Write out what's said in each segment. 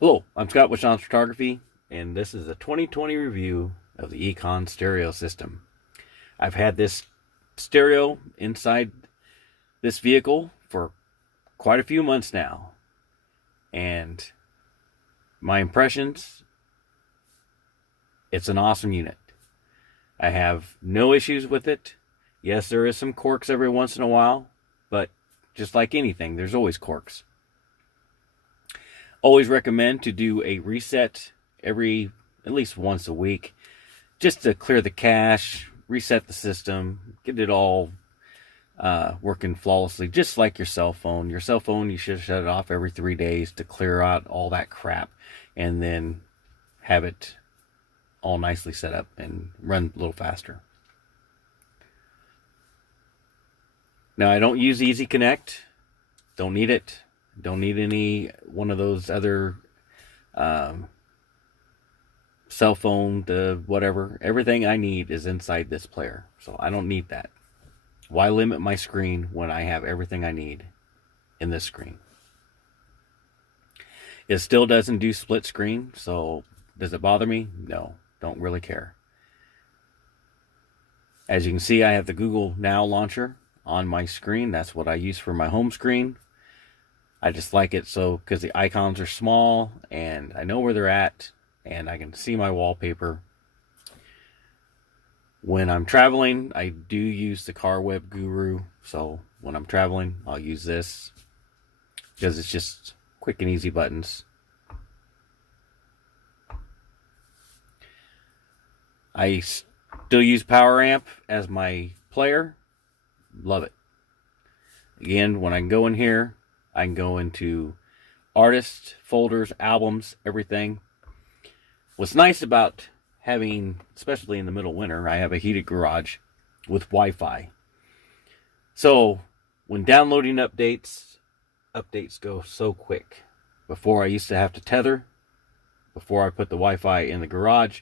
Hello, I'm Scott with Shoms Photography, and this is a 2020 review of the Eonon stereo system. I've had this stereo inside this vehicle for quite a few months now, and my impressions, it's an awesome unit. I have no issues with it. Yes, there is some quirks every once in a while, but just like anything, there's always quirks. Always recommend to do a reset at least once a week, just to clear the cache, reset the system, get it all working flawlessly, just like your cell phone. Your cell phone, you should shut it off every 3 days to clear out all that crap, and then have it all nicely set up and run a little faster. Now, I don't use Easy Connect. Don't need it. Don't need any one of those other cell phone, whatever. Everything I need is inside this player, so I don't need that. Why limit my screen when I have everything I need in this screen? It still doesn't do split screen, so does it bother me? No, don't really care. As you can see, I have the Google Now launcher on my screen. That's what I use for my home screen. I just like it so because the icons are small and I know where they're at and I can see my wallpaper. When I'm traveling, I do use the Car Web Guru, so when I'm traveling, I'll use this because it's just quick and easy buttons. I still use Power Amp as my player. Love it. Again, when I go in here, I can go into artists, folders, albums, everything. What's nice about having, especially in the middle of winter, I have a heated garage with Wi-Fi. So when downloading updates go so quick. Before I used to have to tether before I put the Wi-Fi in the garage,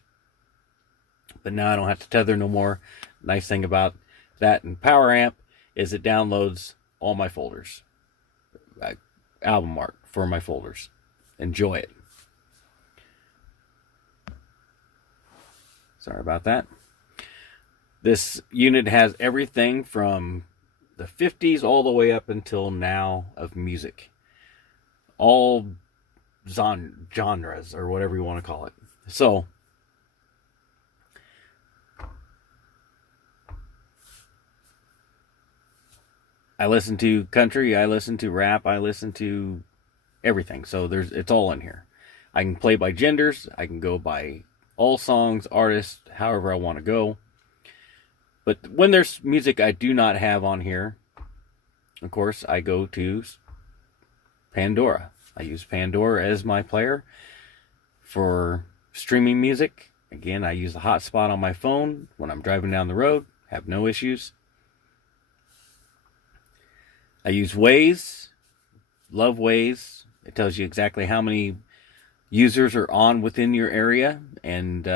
but now I don't have to tether no more. Nice thing about that and Power Amp is it downloads all my folders. Album art for my folders. Enjoy it. Sorry about that. This unit has everything from the 50s all the way up until now of music. All genres, or whatever you want to call it. So, I listen to country, I listen to rap, I listen to everything. So it's all in here. I can play by genders, I can go by all songs, artists, however I want to go. But when there's music I do not have on here, of course, I go to Pandora. I use Pandora as my player for streaming music. Again, I use the hotspot on my phone when I'm driving down the road, have no issues. I use Waze, love Waze. It tells you exactly how many users are on within your area. And,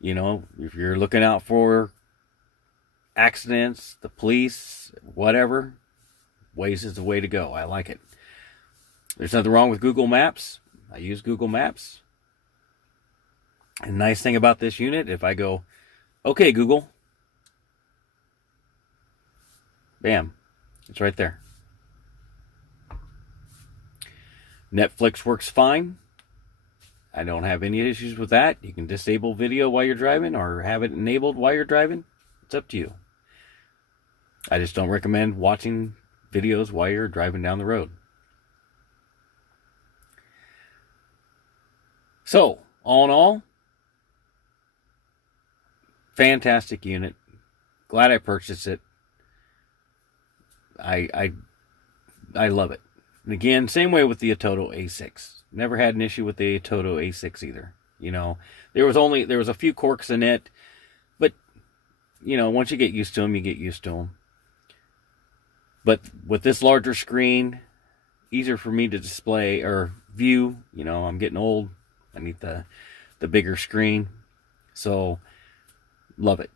you know, if you're looking out for accidents, the police, whatever, Waze is the way to go. I like it. There's nothing wrong with Google Maps. I use Google Maps. And the nice thing about this unit, if I go, okay, Google, bam. It's right there. Netflix works fine. I don't have any issues with that. You can disable video while you're driving or have it enabled while you're driving. It's up to you. I just don't recommend watching videos while you're driving down the road. So, all in all, fantastic unit. Glad I purchased it. I love it. And again, same way with the Atoto A6. Never had an issue with the Atoto A6 either. You know, there was a few quirks in it, but you know, once you get used to them, you get used to them. But with this larger screen, easier for me to display or view. You know, I'm getting old. I need the bigger screen. So, love it.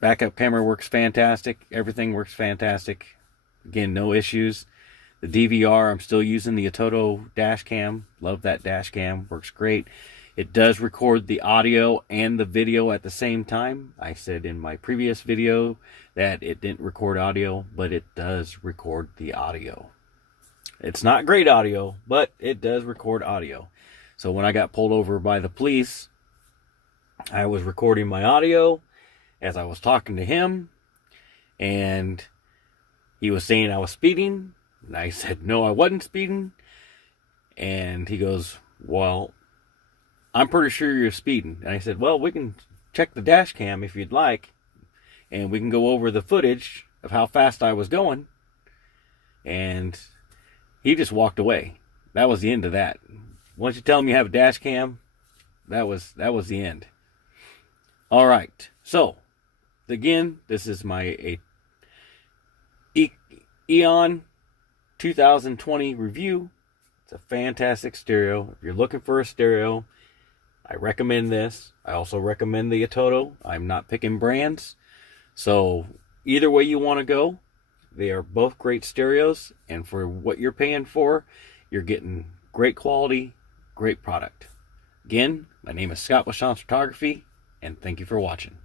Backup camera works fantastic. Everything works fantastic. Again, no issues. The DVR, I'm still using the Atoto dash cam. Love that dash cam. Works great. It does record the audio and the video at the same time. I said in my previous video that it didn't record audio, but it does record the audio. It's not great audio, but it does record audio. So when I got pulled over by the police, I was recording my audio as I was talking to him, and he was saying I was speeding, and I said, no, I wasn't speeding. And he goes, well, I'm pretty sure you're speeding. And I said, well, we can check the dash cam if you'd like, and we can go over the footage of how fast I was going. And he just walked away. That was the end of that. Once you tell him you have a dash cam, that was the end. All right. So, again, this is my Eonon 2020 review. It's a fantastic stereo. If you're looking for a stereo, I recommend this. I also recommend the Atoto. I'm not picking brands. So either way you want to go, they are both great stereos. And for what you're paying for, you're getting great quality, great product. Again, my name is Scott with Shoms Photography, and thank you for watching.